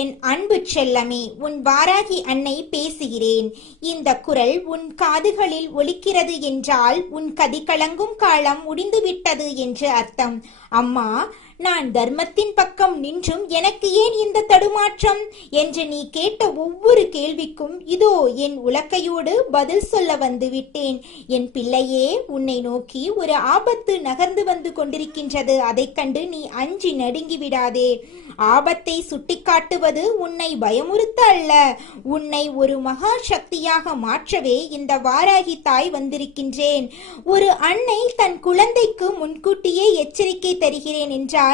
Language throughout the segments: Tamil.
என் அன்பு செல்லமே, உன் வாராகி அன்னை பேசுகிறேன். இந்த குரல் உன் காதுகளில் ஒலிக்கிறது என்றால் உன் கதி கலங்கும் காலம் முடிந்துவிட்டது என்று அர்த்தம். அம்மா, நான் தர்மத்தின் பக்கம் நின்றும் எனக்கு ஏன் இந்த தடுமாற்றம் என்று நீ கேட்ட ஒவ்வொரு கேள்விக்கும் இதோ என் உலக்கையோடு பதில் சொல்ல வந்து விட்டேன். என் பிள்ளையே, உன்னை நோக்கி ஒரு ஆபத்து நகர்ந்து வந்து கொண்டிருக்கின்றது. அதைக் கண்டு நீ அஞ்சி நடுங்கி விடாதே. ஆபத்தை சுட்டிக்காட்டுவது உன்னை பயமுறுத்த அல்ல, உன்னை ஒரு மகா சக்தியாக மாற்றவே இந்த வாராகி தாய் வந்திருக்கின்றேன். ஒரு அன்னை தன் குழந்தைக்கு முன்கூட்டியே எச்சரிக்கை தருகிறேன் என்றால்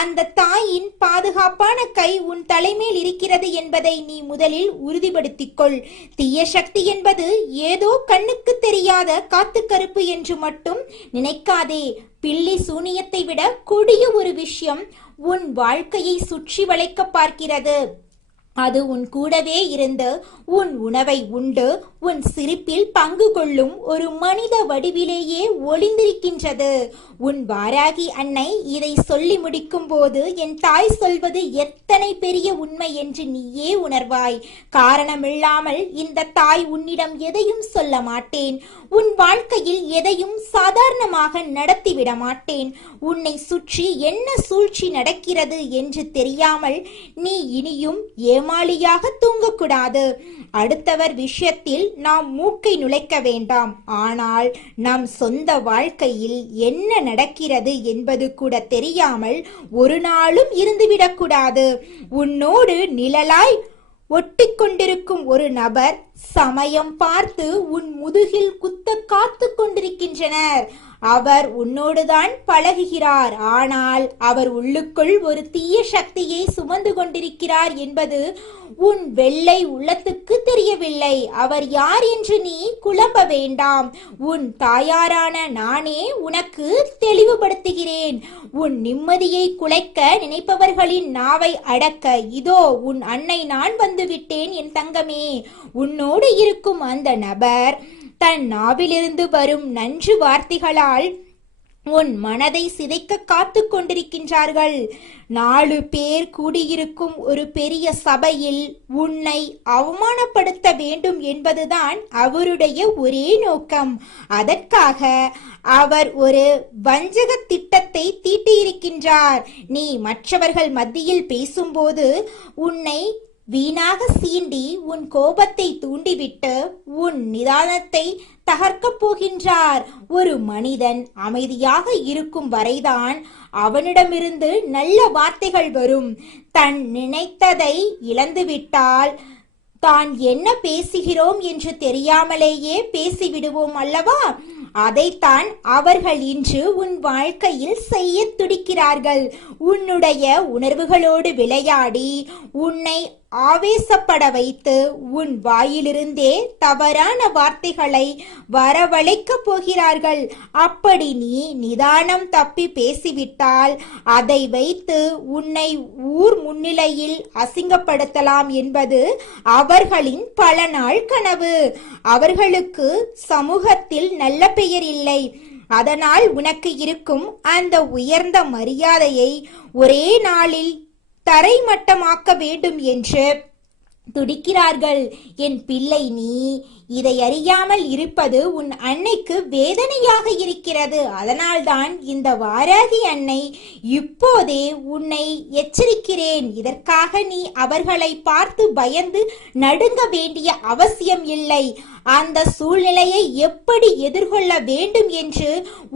அந்த தாயின் பாதுகாப்பான கை உன் தலைமேல் இருக்கிறது என்பதை நீ முதலில் உறுதிப்படுத்திக் கொள். தீய சக்தி என்பது ஏதோ கண்ணுக்கு தெரியாத காத்து கருப்பு என்று மட்டும் நினைக்காதே. பில்லி சூனியத்தை விட கொடிய ஒரு விஷயம் உன் வாழ்க்கையை சுற்றி வளைக்க பார்க்கிறது. அது உன் கூடவே இருந்து உன் உணவை உண்டு உன் சிரிப்பில் பங்கு கொள்ளும் ஒரு மனித வடிவிலேயே ஒளிந்திருக்கின்றது. உன் வாராகி அன்னை இதை சொல்லி முடிக்கும் போது என் தாய் சொல்வது எத்தனை பெரிய உண்மை என்று நீயே உணர்வாய். காரணமில்லாமல் இந்த தாய் உன்னிடம் எதையும் சொல்ல மாட்டேன். உன் வாழ்க்கையில் எதையும் சாதாரணமாக நடத்திவிட மாட்டேன். உன்னை சுற்றி என்ன சூழ்ச்சி நடக்கிறது என்று தெரியாமல் நீ இனியும் ஏமாளியாக தூங்கக்கூடாது. அடுத்தவர் விஷயத்தில் நாம் மூக்கை நுழைக்க வேண்டாம். ஆனால் நம் சொந்த வாழ்க்கையில் என்ன நடக்கிறது என்பது கூட தெரியாமல் ஒரு நாளும் இருந்துவிடக்கூடாது. உன்னோடு நிழலாய் ஒட்டிக்கொண்டிருக்கும் ஒரு நபர் சமயம் பார்த்து உன் முதுகில் குத்த காத்து கொண்டிருக்கின்றனர். அவர் உன்னோடுதான் பழகுகிறார், ஆனால் அவர் உள்ளுக்குள் ஒரு தீய சக்தியை சுமந்து கொண்டிருக்கிறார் என்பது உன் வெள்ளை உள்ளத்துக்கு தெரியவில்லை. அவர் யார் என்று நீ குழம்ப வேண்டாம். உன் தாயாரான நானே உனக்கு தெளிவுபடுத்துகிறேன். உன் நிம்மதியை குலைக்க நினைப்பவர்களின் நாவை அடக்க இதோ உன் அன்னை நான் வந்துவிட்டேன். என் தங்கமே, உன்னோடு இருக்கும் அந்த நபர் தன் நாவிலிருந்து வரும் நன்று வார்த்தைகளால் உன் மனதை சிதைக்க காத்து கொண்டிருக்கின்றார்கள். 4 பேர் கூடியிருக்கும் ஒரு பெரிய சபையில் உன்னை அவமானப்படுத்த வேண்டும் என்பதுதான் அவருடைய ஒரே நோக்கம். அதற்காக அவர் ஒரு வஞ்சக திட்டத்தை தீட்டியிருக்கின்றார். நீ மற்றவர்கள் மத்தியில் பேசும்போது உன்னை வீணாக சீண்டி உன் கோபத்தை தூண்டிவிட்டு உன் நிதானத்தை தகர்க்கப் போகின்றார். ஒரு மனிதன் அமைதியாக இருக்கும் வரைதான் அவனிடமிருந்து நல்ல வார்த்தைகள் வரும். தன் நினைத்ததை இழந்துவிட்டால் தான் என்ன பேசுகிறோம் என்று தெரியாமலேயே பேசிவிடுவோம் அல்லவா? அதைத்தான் அவர்கள் இன்று உன் வாழ்க்கையில் செய்ய துடிக்கிறார்கள். உன்னுடைய உணர்வுகளோடு விளையாடி உன்னை ஆவேசப்பட வைத்து உன் வாயிலிருந்தே தவறான வார்த்தைகளை வரவழைக்க போகிறார்கள். அப்படி நீ நிதானம் தப்பி பேசிவிட்டால் அதை வைத்து உன்னை ஊர் முன்னிலையில் அசிங்கப்படுத்தலாம் என்பது அவர்களின் பல நாள் கனவு. அவர்களுக்கு சமூகத்தில் நல்ல பெயர் இல்லை. அதனால் உனக்கு இருக்கும் அந்த உயர்ந்த மரியாதையை ஒரே நாளில் தரைமட்டமாக்க வேண்டும் என்று துடிக்கிறார்கள். என் பிள்ளை, நீ இதை அறியாமல் இருப்பது உன் அன்னைக்கு வேதனையாக இருக்கிறது. அதனால்தான் இந்த வாராகி அன்னை இப்போதே உன்னை எச்சரிக்கிறேன். இதற்காக நீ அவர்களை பார்த்து பயந்து நடுங்க வேண்டிய அவசியம் இல்லை. அந்த சூழ்நிலையை எப்படி எதிர்கொள்ள வேண்டும் என்று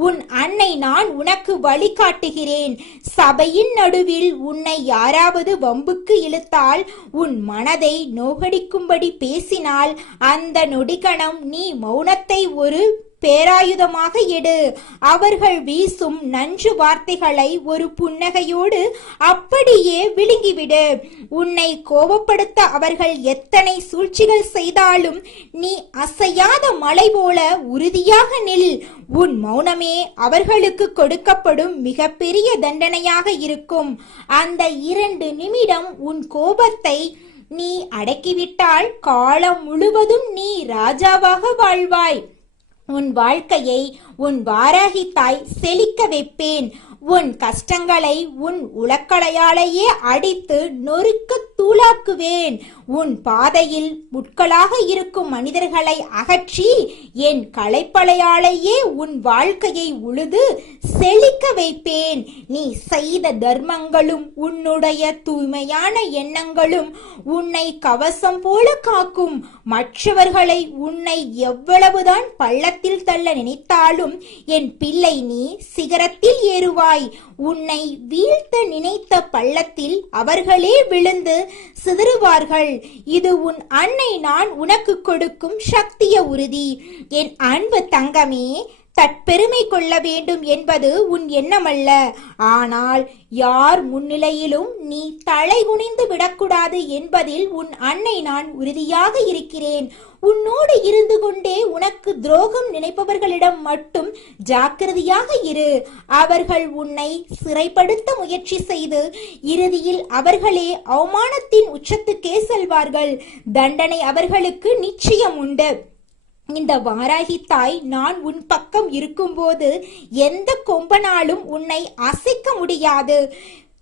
உன் அன்னை நான் உனக்கு வழிகாட்டுகிறேன். சபையின் நடுவில் உன்னை யாராவது வம்புக்கு இழுத்தால், உன் மனதை நோகடிக்கும்படி பேசினால், அந்த நொடிகணம் நீ மௌனத்தை ஒரு பேராயுதமாக எடு. அவர்கள் வீசும் நன்று வார்த்தைகளை ஒரு புன்னகையோடு அப்படியே விழுங்கிவிடு. உன்னை கோபப்படுத்த அவர்கள் எத்தனை சூழ்ச்சிகள் செய்தாலும் நீ அசையாத மலை போல உறுதியாக நில். உன் மௌனமே அவர்களுக்கு கொடுக்கப்படும் மிகப்பெரிய தண்டனையாக இருக்கும். அந்த 2 நிமிடம் உன் கோபத்தை நீ அடக்கிவிட்டால் காலம் முழுவதும் நீ ராஜாவாக வாழ்வாய். உன் வாழ்க்கையை உன் வாராகி தாய் செழிக்க வைப்பேன். உன் கஷ்டங்களை உன் உலக்களையாலேயே அடித்து நொறுக்க தூளாக்குவேன். உன் பாதையில் முட்களாக இருக்கும் மனிதர்களை அகற்றி என் களைப்பலையாலேயே உன் வாழ்க்கையை உழுது செழிக்க வைப்பேன். நீ செய்த தர்மங்களும் உன்னுடைய தூய்மையான எண்ணங்களும் உன்னை கவசம் போல காக்கும். மற்றவர்களை உன்னை எவ்வளவுதான் பள்ளத்தில் தள்ள நினைத்தாலும் என் பிள்ளை நீ சிகரத்தில் ஏறுவாய். உன்னை வீழ்த்த நினைத்த பள்ளத்தில் அவர்களே விழுந்து சிதறுவார்கள். இது உன் அன்னை நான் உனக்கு கொடுக்கும் சக்திய உறுதி. என் அன்பு தங்கமே, தற்பெருமை கொள்ள வேண்டும் என்பது உன் எண்ணமல்ல. ஆனால் யார் முன்னிலையிலும் நீ தலை குனிந்து விடக்கூடாது என்பதில் உன் அன்னை நான் உறுதியாக இருக்கிறேன். உன்னோடு இருந்து கொண்டே உனக்கு துரோகம் நினைப்பவர்களிடம் மட்டும் ஜாக்கிரதையாக இரு. அவர்கள் உன்னை சிறைப்படுத்த முயற்சி செய்து இறுதியில் அவர்களே அவமானத்தின் உச்சத்துக்கே செல்வார்கள். தண்டனை அவர்களுக்கு நிச்சயம் உண்டு. இந்த வாராகி தாய் நான் உன் பக்கம் இருக்கும்போது எந்த கொம்பனாலும் உன்னை அசைக்க முடியாது.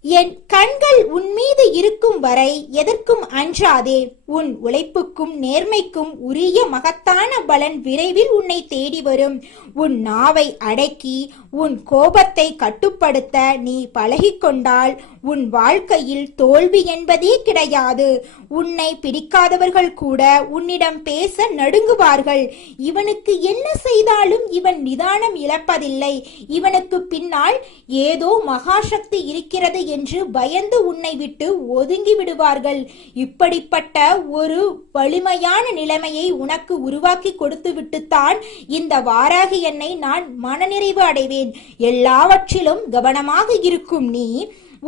என் கண்கள் உன் மீது இருக்கும் வரை எதற்கும் அஞ்சாதே. உன் உழைப்புக்கும் நேர்மைக்கும் உரிய மகத்தான பலன் விரைவில் உன்னை தேடி வரும். உன் நாவை அடக்கி உன் கோபத்தை கட்டுப்படுத்த நீ பழகிக்கொண்டால் உன் வாழ்க்கையில் தோல்வி என்பதே கிடையாது. உன்னை பிடிக்காதவர்கள் கூட உன்னிடம் பேச நடுங்குவார்கள். இவனுக்கு என்ன செய்தாலும் இவன் நிதானம் இழப்பதில்லை, இவனுக்கு பின்னால் ஏதோ மகாசக்தி இருக்கிறது என்று பயந்து உன்னை விட்டு ஒதுங்கி விடுவார்கள். இப்படிப்பட்ட ஒரு வலிமையான நிலைமையை உனக்கு உருவாக்கி கொடுத்து விட்டுத்தான் இந்த வாராகி என்னை நான் மனநிறைவு அடைவேன். எல்லாவற்றிலும் கவனமாக இருக்கும் நீ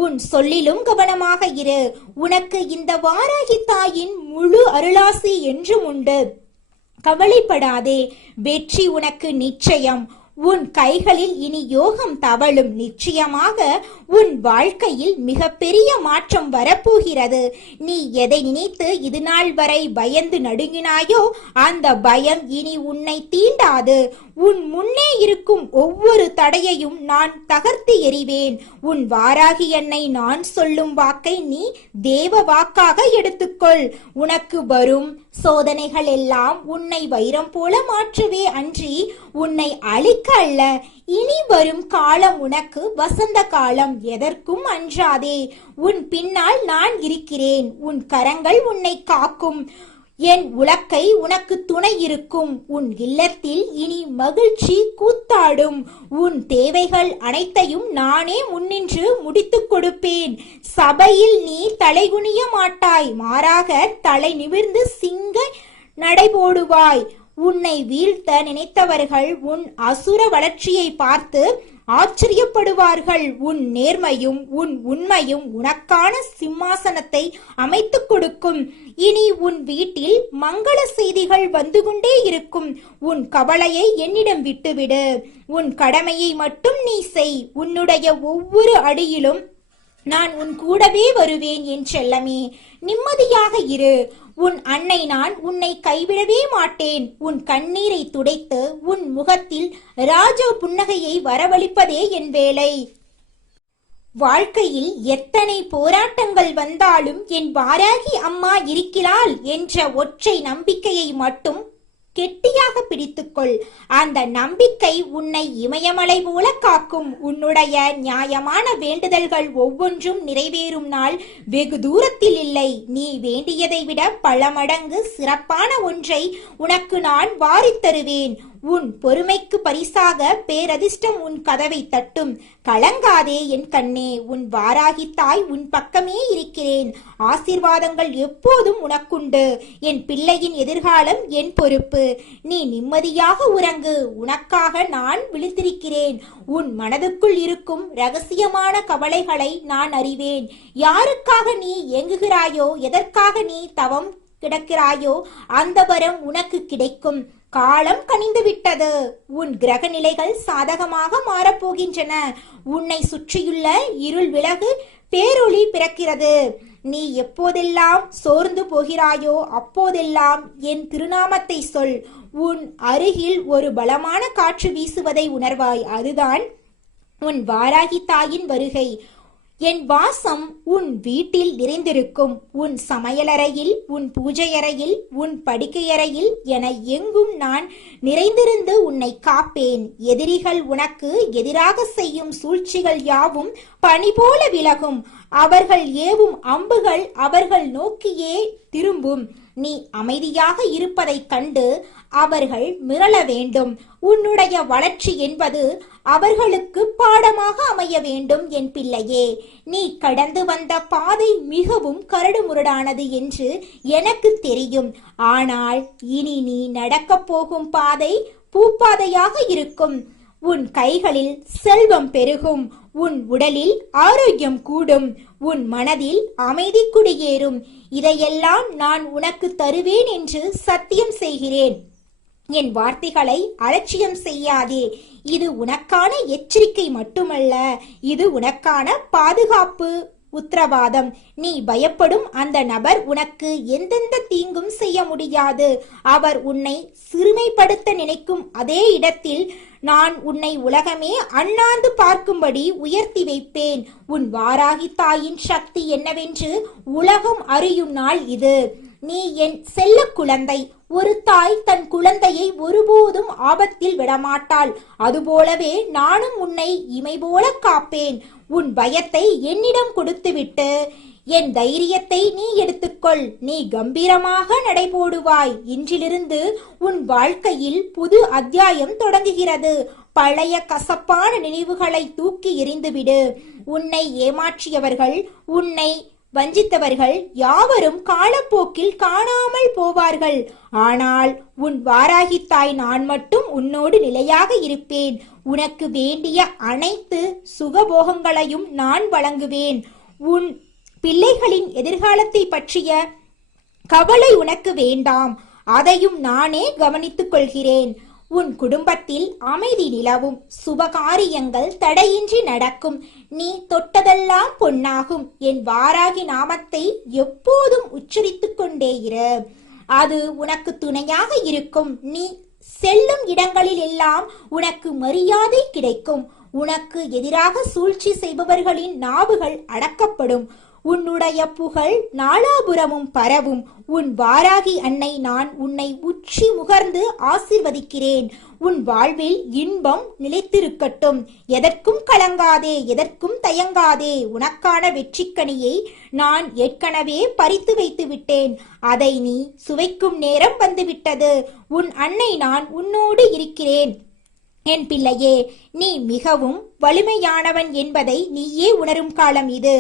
உன் சொல்லிலும் கவனமாக இரு. உனக்கு இந்த வாராகி தாயின் முழு அருளாசி என்றும் உண்டு. கவலைப்படாதே, வெற்றி உனக்கு நிச்சயம். உன் கைகளில் இனி யோகம் தவழும். நிச்சயமாக உன் வாழ்க்கையில் மிகப்பெரிய மாற்றம் வரப்போகிறது. நீ எதை நினைத்து இது நாள் வரை பயந்து நடுங்கினாயோ அந்த பயம் இனி உன்னை தீண்டாது. உன் முன்னே இருக்கும் ஒவ்வொரு தடையையும் நான் தகர்த்து எறிவேன். உன் வாராகி என்னை நான் சொல்லும் வாக்கை நீ தேவ வாக்காக எடுத்துக்கொள். உனக்கு வரும் சோதனைகள் எல்லாம் உன்னை வைரம் போல மாற்றவே அன்றி உன்னை அழிக்க அல்ல. இனி வரும் காலம் உனக்கு வசந்த காலம். எதற்கும் அஞ்சாதே. உன் பின்னால் நான் இருக்கிறேன். உன் கரங்கள் உன்னை காக்கும். என் உலக்கை உனக்கு துணை இருக்கும். உன் இல்லத்தில் இனி மகிழ்ச்சி கூத்தாடும். உன் தேவைகள் அனைத்தையும் நானே முன்னின்று முடித்துக் கொடுப்பேன். சபையில் நீ தலைகுனிய மாட்டாய், மாறாக தலை நிமிர்ந்து சிங்க நடைபோடுவாய். உன்னை வீழ்த்த நினைத்தவர்கள் உன் அசுர வளர்ச்சியை பார்த்து ஆச்சரியப்படுவார்கள். உன் நேர்மையும் உன் உண்மையும் உனக்கான சிம்மாசனத்தை அமைத்துக் கொடுக்கும். இனி உன் வீட்டில் மங்கள செய்திகள் வந்து கொண்டே இருக்கும். உன் கவலையை என்னிடம் விட்டுவிடு. உன் கடமையை மட்டும் நீ செய். உன்னுடைய ஒவ்வொரு அடியிலும் நான் உன் கூடவே வருவேன். என் செல்லமே, நிம்மதியாக இரு. உன் அன்னை நான் உன்னை கைவிடவே மாட்டேன். உன் கண்ணீரை துடைத்து உன் முகத்தில் ராஜ புன்னகையை வரவழைப்பதே என் வேலை. வாழ்க்கையில் எத்தனை போராட்டங்கள் வந்தாலும் என் வாராகி அம்மா இருக்கிறாள் என்ற ஒற்றை நம்பிக்கையை மட்டும் கெட்டியாக பிடித்துக்கொள். அந்த நம்பிக்கை உன்னை இமயமலை போல காக்கும். உன்னுடைய நியாயமான வேண்டுதல்கள் ஒவ்வொன்றும் நிறைவேறும் நாள் வெகு தூரத்தில் இல்லை. நீ வேண்டியதை விட பல மடங்கு சிறப்பான ஒன்றை உனக்கு நான் வாரித் தருவேன். உன் பொறுமைக்கு பரிசாக பேரதிர்ஷ்டம் உன் கதவை தட்டும். கலங்காதே என் கண்ணே. உன் வாராகி தாய் உன் பக்கமே இருக்கிறேன். ஆசீர்வாதங்கள் எப்போதும் உனக்குண்டு. என் பிள்ளையின் எதிர்காலம் என் பொறுப்பு. நீ நிம்மதியாக உறங்கு. உனக்காக நான் விழித்திருக்கிறேன். உன் மனதுக்குள் இருக்கும் ரகசியமான கவலைகளை நான் அறிவேன். யாருக்காக நீ ஏங்குகிறாயோ, எதற்காக நீ தவம் கிடக்கிறாயோ அந்த வரம் உனக்கு கிடைக்கும். காலம் கனிந்து விட்டது. உன் கிரக நிலைகள் சாதகமாக மாறப்போகின்றன. உன்னை சுற்றியுள்ள இருள் விலகு, பேரொளி பிறக்கிறது. நீ எப்போதெல்லாம் சோர்ந்து போகிறாயோ அப்போதெல்லாம் என் திருநாமத்தை சொல். உன் அருகில் ஒரு பலமான காற்று வீசுவதை உணர்வாய். அதுதான் உன் வாராகி தாயின் வருகை. என் வாசம் உன் வீட்டில் நிறைந்திருக்கும். உன் சமையலறையில், உன் பூஜையறையில், உன் படுக்கையறையில் என எங்கும் நான் நிறைந்திருந்து உன்னை காப்பேன். எதிரிகள் உனக்கு எதிராக செய்யும் சூழ்ச்சிகள் யாவும் பனி போல விலகும். அவர்கள் ஏவும் அம்புகள் அவர்கள் நோக்கியே திரும்பும். நீ அமைதியாக இருப்பதைக் கண்டு அவர்கள் மிரள வேண்டும். உன்னுடைய வளர்ச்சி என்பது அவர்களுக்கு பாடமாக அமைய வேண்டும் என் பிள்ளையே. நீ கடந்து வந்த பாதை மிகவும் கரடுமுரடானது என்று எனக்கு தெரியும். ஆனால் இனி நீ நடக்கப் போகும் பாதை பூப்பாதையாக இருக்கும். உன் கைகளில் செல்வம் பெருகும். உன் உடலில் ஆரோக்கியம் கூடும். உன் மனதில் அமைதி குடியேறும். இதையெல்லாம் நான் உனக்கு தருவேன் என்று சத்தியம் செய்கிறேன். என் வார்த்தைகளை அலட்சியம் செய்யாதே. இது உனக்கான எச்சரிக்கை மட்டுமல்ல, இது உனக்கான பாதுகாப்பு உத்தரவாதம். நீ பயப்படும் அந்த நபர் உனக்கு எந்தெந்த தீங்கும் செய்ய முடியாது. அவர் உன்னை சிறுமைப்படுத்த நினைக்கும் அதே இடத்தில் நான் உன்னை உலகமே அண்ணாந்து பார்க்கும்படி உயர்த்தி வைப்பேன். உன் வாராகி தாயின் சக்தி என்னவென்று உலகம் அறியும் நாள் இது. நீ என் செல்ல குழந்தை. ஒரு தாய் தன் குழந்தையை ஒருபோதும் ஆபத்தில் விடமாட்டாள். அதுபோலவே நானும் உன்னை இமை போல காப்பேன். உன் பயத்தை என்னிடம் கொடுத்துவிட்டு என் தைரியத்தை நீ எடுத்துக்கொள். நீ கம்பீரமாக நடைபோடுவாய். இன்றிலிருந்து உன் வாழ்க்கையில் புது அத்தியாயம் தொடங்குகிறது. பழைய கசப்பான நினைவுகளை தூக்கி எறிந்துவிடு. உன்னை ஏமாற்றியவர்கள், உன்னை வஞ்சித்தவர்கள் யாவரும் காலப்போக்கில் காணாமல் போவார்கள். ஆனால் உன் வாராகி தாய் நான் மட்டும் உன்னோடு நிலையாக இருப்பேன். உனக்கு வேண்டிய அனைத்து சுகபோகங்களையும் நான் வழங்குவேன். உன் பிள்ளைகளின் எதிர்காலத்தை பற்றிய கவலை உனக்கு வேண்டாம். அதையும் நானே கவனித்துக் கொள்கிறேன். உன் குடும்பத்தில் அமைதி நிலவும். சுபகாரியங்கள் தடையின்றி நடக்கும். நீ தொட்டதெல்லாம் பொன்னாகும். என் வாராகி நாமத்தை எப்போதும் உச்சரித்துக் கொண்டே இரு. அது உனக்கு துணையாக இருக்கும். நீ செல்லும் இடங்களில் எல்லாம் உனக்கு மரியாதை கிடைக்கும். உனக்கு எதிராக சூழ்ச்சி செய்பவர்களின் நாவுகள் அடக்கப்படும். உன்னுடைய புகழ் நாலாபுரமும் பரவும். உன் வாராகி அன்னை நான் உன்னை உச்சி முகர்ந்து ஆசீர்வதிக்கிறேன். உன் வாழ்வில் இன்பம் நிலைத்திருக்கட்டும். எதற்கும் கலங்காதே, எதற்கும் தயங்காதே. உனக்கான வெற்றிக்கனியை நான் ஏற்கனவே பறித்து வைத்து விட்டேன். அதை நீ சுவைக்கும் நேரம் வந்துவிட்டது. உன் அன்னை நான் உன்னோடு இருக்கிறேன். என் பிள்ளையே, நீ மிகவும் வலிமையானவன் என்பதை நீயே உணரும் காலம் இது.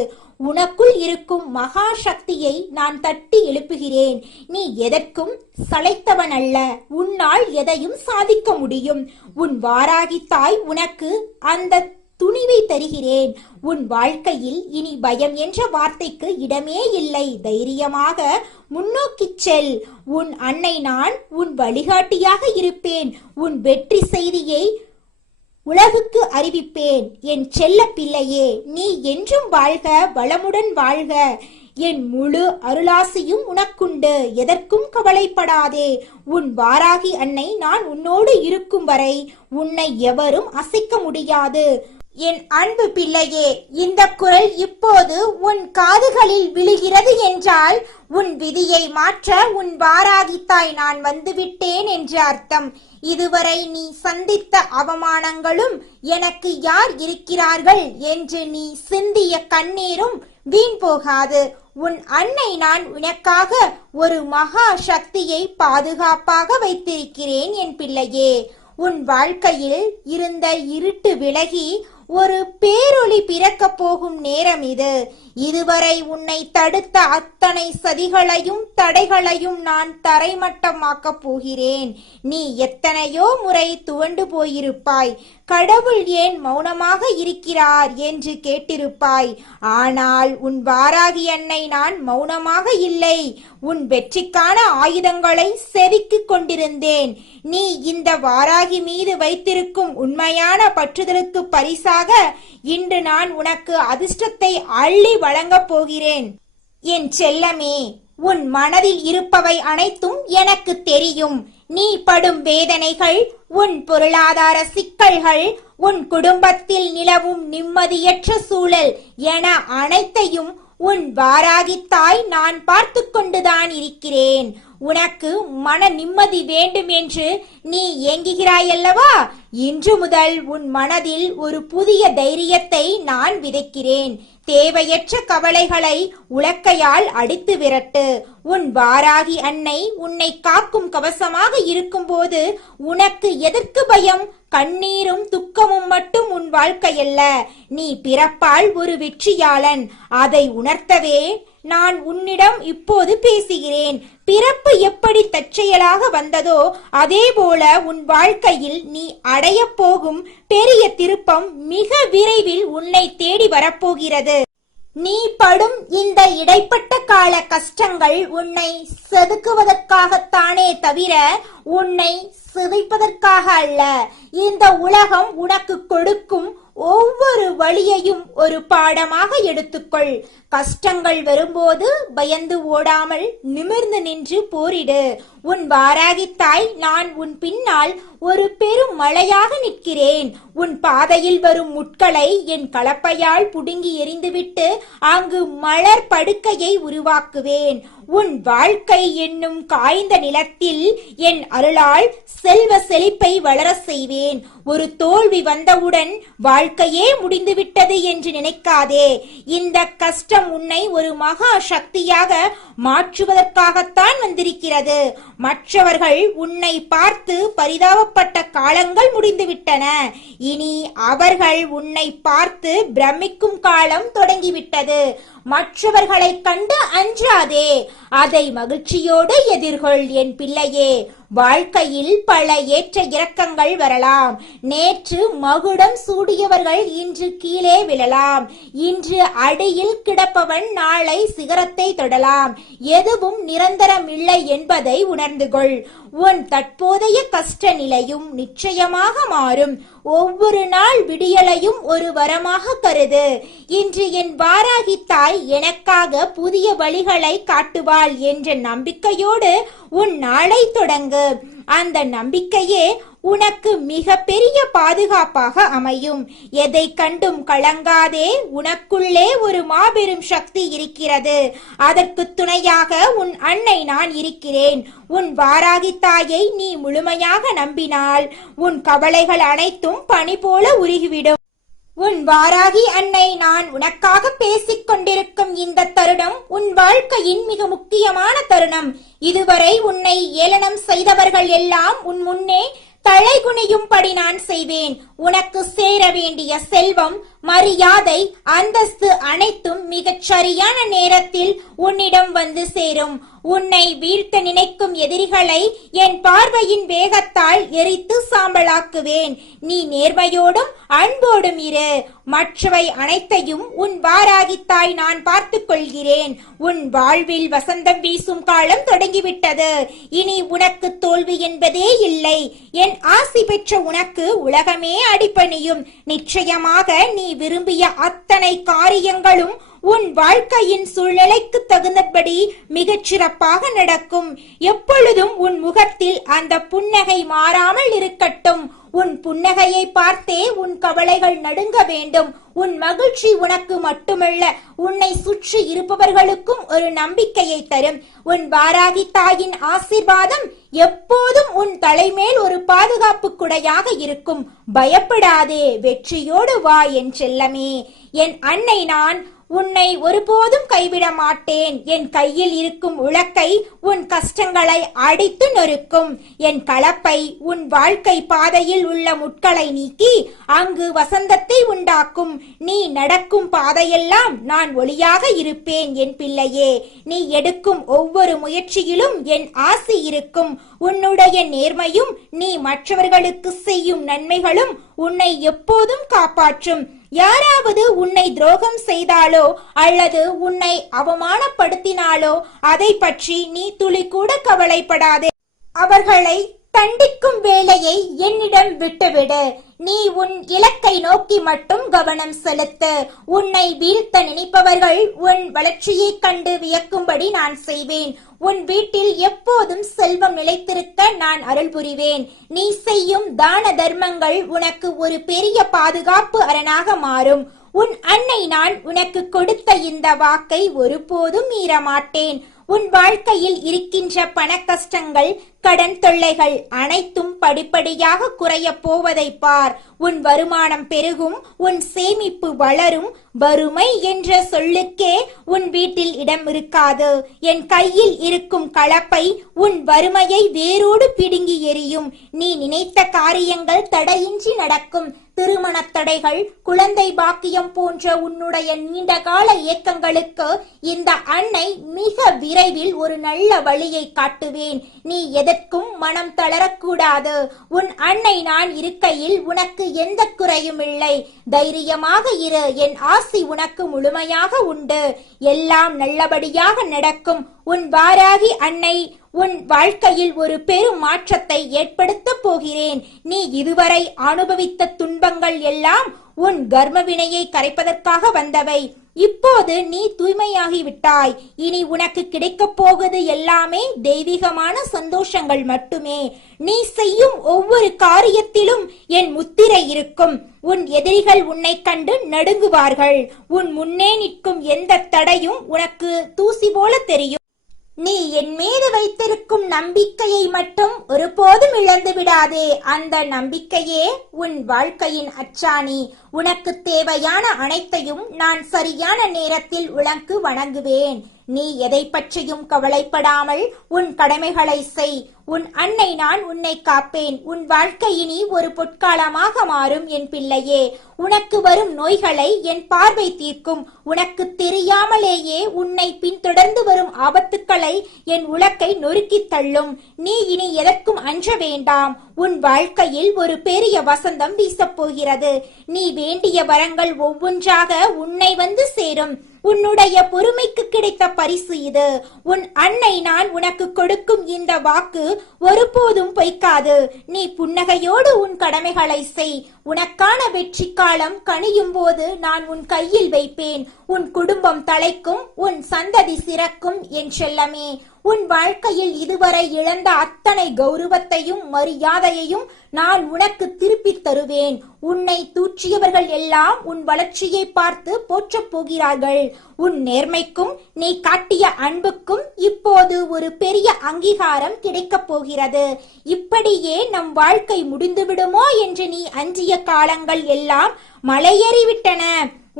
உனக்குள் இருக்கும் மகா சக்தியை நான் தட்டி எழுப்புகிறேன். நீ எதற்கும் சளைத்தவன் அல்ல. உன்னால் எதையும் சாதிக்க முடியும். உன் வாராகி தாய் உனக்கு அந்த துணிவை தருகிறேன். உன் வாழ்க்கையில் இனி பயம் என்ற வார்த்தைக்கு இடமே இல்லை. தைரியமாக முன்னோக்கிச் செல். உன் அன்னை நான் உன் வழிகாட்டியாக இருப்பேன். உன் வெற்றி செய்தியை உலகுக்கு அறிவிப்பேன். என் செல்ல பிள்ளையே, நீ என்றும் வாழ்க, வளமுடன் வாழ்க. என் முழு அருளாசியும் உனக்குண்டு. எதற்கும் கவலைப்படாதே. உன் வாராகி அன்னை நான் உன்னோடு இருக்கும் வரை உன்னை எவரும் அசைக்க முடியாது. என் அன்பு பிள்ளையே, இந்த குரல் இப்போது உன் காதுகளில் விழுகிறது என்றால் உன் விதியை மாற்ற உன் வாராகி தாய் நான் வந்துவிட்டேன் என்று அர்த்தம். இதுவரை நீ சந்தித்த அவமானங்களும், எனக்கு யார் இருக்கிறார்கள் என்று நீ சிந்திய கண்ணீரும் வீண் போகாது. உன் அன்னை நான் உனக்காக ஒரு மகா சக்தியை பாதுகாப்பாக வைத்திருக்கிறேன் என் பிள்ளையே. உன் வாழ்க்கையில் இருந்த இருட்டு விலகி ஒரு பேரொளி பிறக்கப் போகும் நேரம் இது. இதுவரை உன்னை தடுத்த அத்தனை சதிகளையும் தடைகளையும் நான் தரைமட்டமாக்கப் போகிறேன். நீ எத்தனையோ முறை துவண்டு போயிருப்பாய். கடவுள் ஏன் மௌனமாக இருக்கிறார் என்று கேட்டிருப்பாய். ஆனால் உன் வாராகி அன்னை நான் மௌனமாக இல்லை. உன் வெற்றிக்கான ஆயுதங்களை செதுக்கிக் கொண்டிருந்தேன். நீ இந்த வாராகி மீது வைத்திருக்கும் உண்மையான பற்றுதலுக்கு பரிசாக இன்று நான் உனக்கு அதிர்ஷ்டத்தை அள்ளி வழங்கப் போகிறேன். என் செல்லமே, உன் மனதில் இருப்பவை அனைத்தும் எனக்கு தெரியும். நீ படும் வேதனைகள், உன் பொருளாதார சிக்கல்கள், உன் குடும்பத்தில் நிலவும் நிம்மதியற்ற சூழல் என அனைத்தையும் உன் வாராகித்தாய் நான் பார்த்து கொண்டுதான் இருக்கிறேன். உனக்கு மன நிம்மதி வேண்டும் என்று நீ ஏங்குகிறாயல்லவா? இன்று முதல் உன் மனதில் ஒரு புதிய தைரியத்தை நான் விதைக்கிறேன். தேவையற்ற கவலைகளை உலக்கையால் அடித்து விரட்டு. உன் வாராகி அன்னை உன்னை காக்கும் கவசமாக இருக்கும்போது உனக்கு எதற்கு பயம்? கண்ணீரும் துக்கமும் மட்டும் உன் வாழ்க்கையல்ல. நீ பிறப்பால் ஒரு வெற்றியாளன். அதை உணர்த்தவே நான் உன்னிடம் இப்போது பேசுகிறேன். பிறப்பு எப்படி தற்செயலாக வந்ததோ அதே போல உன் வாழ்க்கையில் நீ அடைய போகும் பெரிய திருப்பம் மிக விரைவில் உன்னை தேடி வரப்போகிறது. நீ படும் இந்த இடைப்பட்ட கால கஷ்டங்கள் உன்னை செதுக்குவதற்காகத்தானே தவிர உன்னை சிதைப்பதற்காக அல்ல. இந்த உலகம் உனக்கு கொடுக்கும் ஒவ்வொரு வழியையும் ஒரு பாடமாக எடுத்துக்கொள். கஷ்டங்கள் வரும்போது பயந்து ஓடாமல் நிமிர்ந்து நின்று போரிடு. உன் வாராகித்தாய் நான் உன் பின்னால் ஒரு பெரும் மலையாக நிற்கிறேன். உன் பாதையில் வரும் முட்களை என் கலப்பையால் புடுங்கி எறிந்துவிட்டு அங்கு மலர் படுக்கையை உருவாக்குவேன். உன் வாழ்க்கை என்னும் காய்ந்த நிலத்தில் என் அருளால் செல்வ செழிப்பை வளர செய்வேன். ஒரு தோல்வி வந்தவுடன் வாழ்க்கையே முடிந்துவிட்டது என்று நினைக்காதே. இந்த கஷ்டம் உன்னை ஒரு மகா சக்தியாக மாற்றுவதற்காகத்தான் வந்திருக்கிறது. மற்றவர்கள் உன்னை பார்த்து பரிதாபப்பட்ட காலங்கள் முடிந்துவிட்டன. இனி அவர்கள் உன்னை பார்த்து பிரமிக்கும் காலம் தொடங்கிவிட்டது. மற்றவர்களை கண்டு அஞ்சாதே, அதை மகிழ்ச்சியோடு எதிர்கொள் என் பிள்ளையே. வாழ்க்கையில் பல ஏற்ற இறக்கங்கள் வரலாம். நேற்று மகுடம் சூடியவர்கள் இன்று கீழே விழலாம். இன்று அடியில் கிடப்பவன் நாளை சிகரத்தை தொடலாம். எதுவும் நிரந்தரம் இல்லை என்பதை உணர்ந்து கொள். உன் தற்போதைய கஷ்ட நிலையும் நிச்சயமாக மாறும். ஒவ்வொரு நாள் விடியலையும் ஒரு வரமாக கருது. இன்று என் வாராகி தாய் எனக்காக புதிய வழிகளை காட்டுவாள் என்ற நம்பிக்கையோடு உன் நாளை தொடங்கு. அந்த நம்பிக்கையே உனக்கு மிக பெரிய பாதுகாப்பாக அமையும். எதை கண்டும் கலங்காதே. உனக்குள்ளே ஒரு மாபெரும் சக்தி இருக்கிறது. அதற்கு துணையாக உன் அன்னை நான் இருக்கிறேன். உன் வாராகி தாயை நீ முழுமையாக நம்பினால் உன் கவலைகள் அனைத்தும் பனி போல உருகிவிடும். உன் வாராகி அன்னை நான் உனக்காக பேசிக் கொண்டிருக்கும் இந்த தருணம் உன் வாழ்க்கையின் மிக முக்கியமான தருணம். இதுவரை உன்னை ஏளனம் செய்தவர்கள் எல்லாம் உன் முன்னே தலைகுனியும்படி நான் செய்வேன். உனக்கு சேர வேண்டிய செல்வம், மரியாதை, அந்தஸ்து அனைத்தும் மிகச் சரியான நேரத்தில் உன்னிடம் வந்து சேரும். உன்னை வீழ்த்த நினைக்கும் எதிரிகளை என் பார்வையின் வேகத்தால் எரித்து சாம்பலாக்குவேன். நீ நேர்மையோடும் அன்போடும் இரு. மற்றவை அனைத்தையும் உன் வாராகித்தாய் நான் பார்த்துக் கொள்கிறேன். உன் வாழ்வில் வசந்தம் வீசும் காலம் தொடங்கிவிட்டது. இனி உனக்கு தோல்வி என்பதே இல்லை. என் ஆசி பெற்ற உனக்கு உலகமே அடிபணியும். நிச்சயமாக நீ விரும்பிய அத்தனை காரியங்களும் உன் வாழ்க்கையின் சூழ்நிலைக்கு தகுந்தபடி மிகச் சிறப்பாக நடக்கும். எப்பொழுதும் உன் முகத்தில் அந்த புன்னகை மாறாமல் இருக்கட்டும். உன் புன்னகையை பார்த்தே உன் கவலைகள் நடுங்க வேண்டும். உன் மகிழ்ச்சி உனக்கு மட்டுமல்ல, உன்னை சுற்றி இருப்பவர்களுக்கும் ஒரு நம்பிக்கையை தரும். உன் வாராகி தாயின் ஆசீர்வாதம் எப்போதும் உன் தலைமேல் ஒரு பாதுகாப்பு குடையாக இருக்கும். பயப்படாதே, வெற்றியோடு வா என் செல்லமே. என் அன்னை நான் உன்னை ஒருபோதும் கைவிட மாட்டேன். என் கையில் இருக்கும் உலக்கை உன் கஷ்டங்களை அடித்து நொறுக்கும். என் கலப்பை உன் வாழ்க்கை பாதையில் உள்ள முட்களை நீக்கி அங்கு வசந்தத்தை உண்டாக்கும். நீ நடக்கும் பாதையெல்லாம் நான் ஒளியாக இருப்பேன் என் பிள்ளையே. நீ எடுக்கும் ஒவ்வொரு முயற்சியிலும் என் ஆசி இருக்கும். உன்னுடைய நேர்மையும் நீ மற்றவர்களுக்கு செய்யும் நன்மைகளும் உன்னை எப்போதும் காப்பாற்றும். யாராவது உன்னை துரோகம் செய்தாலோ அல்லது உன்னை அவமானப்படுத்தினாலோ அதை பற்றி நீ துளி கூட கவலைப்படாதே. அவர்களை தண்டிக்கும் வேலையை என்னிடம் விட்டுவிடு. நீ உன் இலக்கை நோக்கி மட்டும் கவனம் செலுத்து. உன்னை வீழ்த்த நினைப்பவர்கள் உன் வளர்ச்சியைக் கண்டு வியக்கும்படி நான் செய்வேன். உன் வீட்டில் எப்போதும் செல்வம் நிலைத்திருக்க நான் அருள் புரிவேன். நீ செய்யும் தான தர்மங்கள் உனக்கு ஒரு பெரிய பாதுகாப்பு அரணாக மாறும். உன் அன்னை நான் உனக்கு கொடுத்த இந்த வாக்கை ஒருபோதும் மீறமாட்டேன். உன் வாழ்க்கையில் இருக்கின்ற பண கஷ்டங்கள், கடன் தொல்லைகள் அனைத்தும் படிப்படியாக குறைய போவதை பார். உன் வருமானம் பெருகும், உன் சேமிப்பு வளரும். வறுமை என்ற சொல்லுக்கே உன் வீட்டில் இடம் இருக்காது. என் கையில் இருக்கும் கலப்பை உன் வறுமையை வேரோடு பிடுங்கி எறியும். நீ நினைத்த காரியங்கள் தடையின்றி நடக்கும். திருமண தடைகள், குழந்தை பாக்கியம் போன்ற உன்னுடைய நீண்டகால இயக்கங்களுக்கு இந்த அன்னை மிக விரைவில் ஒரு நல்ல வழியை காட்டுவேன். நீ எதற்கும் மனம் தளரக்கூடாது. உன் அன்னை நான் இருக்கையில் உனக்கு எந்த குறையும் இல்லை. தைரியமாக இரு. என் ஆசி உனக்கு முழுமையாக உண்டு. எல்லாம் நல்லபடியாக நடக்கும். உன் வாராகி அன்னை உன் வாழ்க்கையில் ஒரு பெரும் மாற்றத்தை ஏற்படுத்த போகிறேன். நீ இதுவரை அனுபவித்த துன்பங்கள் எல்லாம் உன் கர்மவினையை கரைப்பதற்காக வந்தவை. இப்போது நீ தூய்மையாகி விட்டாய். இனி உனக்கு கிடைக்கப் போவது எல்லாமே தெய்வீகமான சந்தோஷங்கள் மட்டுமே. நீ செய்யும் ஒவ்வொரு காரியத்திலும் என் முத்திரை இருக்கும். உன் எதிரிகள் உன்னை கண்டு நடுங்குவார்கள். உன் முன்னே நிற்கும் எந்த தடையும் உனக்கு தூசி போல தெரியும். நீ என் மீது வைத்திருக்கும் நம்பிக்கையை மட்டும் ஒருபோதும் இழந்து விடாதே. அந்த நம்பிக்கையே உன் வாழ்க்கையின் அச்சாணி. உனக்கு தேவையான அனைத்தையும் நான் சரியான நேரத்தில் உனக்கு வழங்குவேன். நீ எதை பற்றியும் கவலைப்படாமல் உன் கடமைகளை செய். உன் அன்னை நான் உன்னை காப்பேன். உன் வாழ்க்கை இனி ஒரு பொற்காலமாக மாறும் என் பிள்ளையே. உனக்கு வரும் நோய்களை என் பார்வை தீர்க்கும். உனக்கு தெரியாமலேயே உன்னை பின்தொடர்ந்து வரும் ஆபத்துக்களை என் உலக்கை நொறுக்கி தள்ளும். நீ இனி எதற்கும் அஞ்ச வேண்டாம். உன் வாழ்க்கையில் ஒரு பெரிய வசந்தம் வீசப் போகிறது. நீ வேண்டிய வரங்கள் ஒவ்வொன்றாக உன்னை வந்து சேரும். உன்னுடைய பொறுமைக்கு கிடைத்த பரிசு இது. உன் அன்னை நான் உனக்கு கொடுக்கும் இந்த வாக்கு ஒருபோதும் பொய்க்காது. நீ புன்னகையோடு உன் கடமைகளை செய். உனக்கான வெற்றி காலம் கனியும் போது நான் உன் கையில் வைப்பேன். உன் குடும்பம் தழைக்கும், உன் சந்ததி சிறக்கும் என் செல்லமே. உன் வாழ்க்கையில் இதுவரை இழந்த அத்தனை கௌரவத்தையும் மரியாதையையும் நான் உனக்கு திருப்பித் தருவேன். உன்னை தூற்றியவர்கள் எல்லாம் உன் வளர்ச்சியை பார்த்து போற்றப் போகிறார்கள். உன் நேர்மைக்கும் நீ காட்டிய அன்புக்கும் இப்போது ஒரு பெரிய அங்கீகாரம் கிடைக்கப் போகிறது. இப்படியே நம் வாழ்க்கை முடிந்துவிடுமோ என்று நீ அஞ்சிய காலங்கள் எல்லாம் மலையேறிவிட்டன.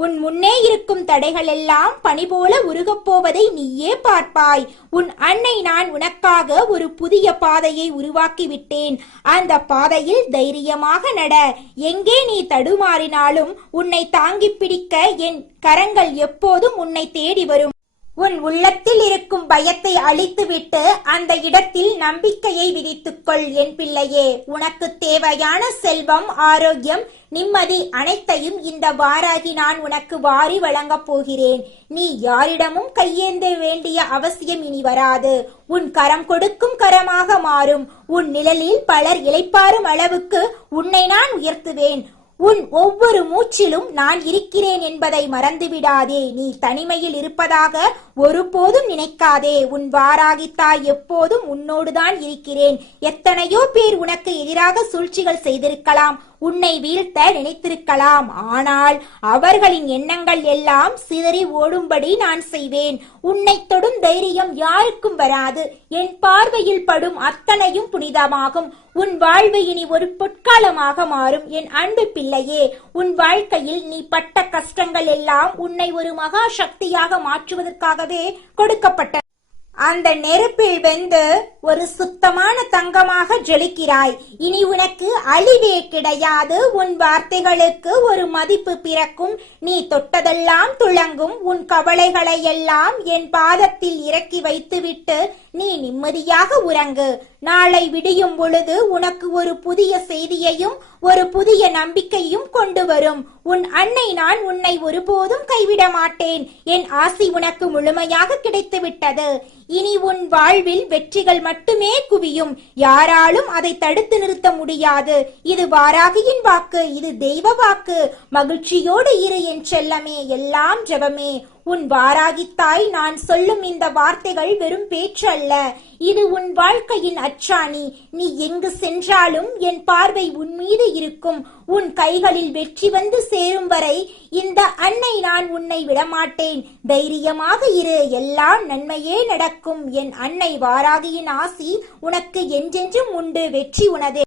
உன் முன்னே இருக்கும் தடைகள் எல்லாம் பனி போல உருகப் போவதை நீயே பார்ப்பாய். உன் அன்னை நான் உனக்காக ஒரு புதிய பாதையை உருவாக்கி விட்டேன். அந்த பாதையில் தைரியமாக நட. எங்கே நீ தடுமாறினாலும் உன்னை தாங்கி பிடிக்க என் கரங்கள் எப்போதும் உன்னை தேடி வரும். உன் உள்ளத்தில் இருக்கும் பயத்தை அழித்துவிட்டு அந்த இடத்தில் நம்பிக்கையை விதித்துக்கொள் என் பிள்ளையே. உனக்கு தேவையான செல்வம், ஆரோக்கியம், நிம்மதி அனைத்தையும் இந்த வாராகி நான் உனக்கு வாரி வழங்கப் போகிறேன். நீ யாரிடமும் கையேந்த வேண்டிய அவசியம் இனி வராது. உன் கரம் கொடுக்கும் கரமாக மாறும். உன் நிழலில் பலர் இளைப்பாறும் அளவுக்கு உன்னை நான் உயர்த்துவேன். உன் ஒவ்வொரு மூச்சிலும் நான் இருக்கிறேன் என்பதை மறந்துவிடாதே. நீ தனிமையில் இருப்பதாக ஒருபோதும் நினைக்காதே. உன் வாராகி தாய் எப்போதும் உன்னோடுதான் இருக்கிறேன். எத்தனையோ பேர் உனக்கு எதிராக சூழ்ச்சிகள் செய்திருக்கலாம், உன்னை வீழ்த்த நினைத்திருக்கலாம். ஆனால் அவர்களின் எண்ணங்கள் எல்லாம் சிதறி ஓடும்படி நான் செய்வேன். உன்னை தொடும் தைரியம் யாருக்கும் வராது. என் பார்வையில் படும் அத்தனையும் புனிதமாகும். உன் வாழ்வு இனி ஒரு பொற்காலமாக மாறும் என் அன்பு பிள்ளையே. உன் வாழ்க்கையில் நீ பட்ட கஷ்டங்கள் எல்லாம் உன்னை ஒரு மகா சக்தியாக மாற்றுவதற்காகவே கொடுக்கப்பட்ட. அந்த நெருப்பில் வெந்து ஒரு சுத்தமான தங்கமாக ஜொலிக்கிறாய். இனி உனக்கு அழிவே கிடையாது. உன் வார்த்தைகளுக்கு ஒரு மதிப்பு பிறக்கும். நீ தொட்டதெல்லாம் துளங்கும். உன் கவலைகளை எல்லாம் என் பாதத்தில் இறக்கி வைத்துவிட்டு நீ நிம்மதியாக உறங்கு. நாளை விடியும் பொழுது உனக்கு ஒரு புதிய செய்தியையும் ஒரு புதிய நம்பிக்கையும் கொண்டு வரும். உன் அன்னை நான் உன்னை ஒருபோதும் கைவிட மாட்டேன். என் ஆசி உனக்கு முழுமையாக கிடைத்து விட்டது. இனி உன் வாழ்வில் வெற்றிகள் மட்டுமே குவியும். யாராலும் அதை தடுத்து நிறுத்த முடியாது. இது வாராகியின் வாக்கு, இது தெய்வ வாக்கு. மகிழ்ச்சியோடு இரு என் செல்லமே, எல்லாம் ஜெபமே. உன் வாராகித்தாய் நான் சொல்லும் இந்த வார்த்தைகள் வெறும் பேச்சு அல்ல, இது உன் வாழ்க்கையின் அச்சாணி. நீ எங்கு சென்றாலும் என் பார்வை உன் மீது இருக்கும். உன் கைகளில் வெற்றி வந்து சேரும் வரை இந்த அன்னை நான் உன்னை விடமாட்டேன். தைரியமாக இரு, எல்லாம் நன்மையே நடக்கும். என் அன்னை வாராகியின் ஆசி உனக்கு என்றென்றும் உண்டு. வெற்றி உனதே.